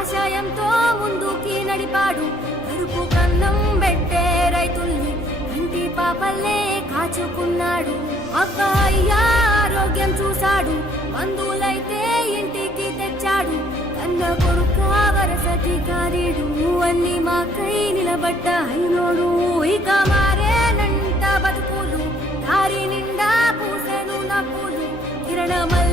ఆశయంతో ముందుకి నడిపాడు. కడుపు కన్నం పెట్టే రైతుల్ని ఇంటి పాపల్లే కాచుకున్నాడు. అబ్బాయి ఆరోగ్యం చూశాడు, మందులైతే ఇంటికి తెచ్చాడు. కన్న కొడుక వరసతి కారీడు, అన్ని మాకై నిలబడ్డ అయినోడు. ఇక మారేనంట బతుకులు, దారి నిండా పూసెను నవ్వులు. కిరణమల్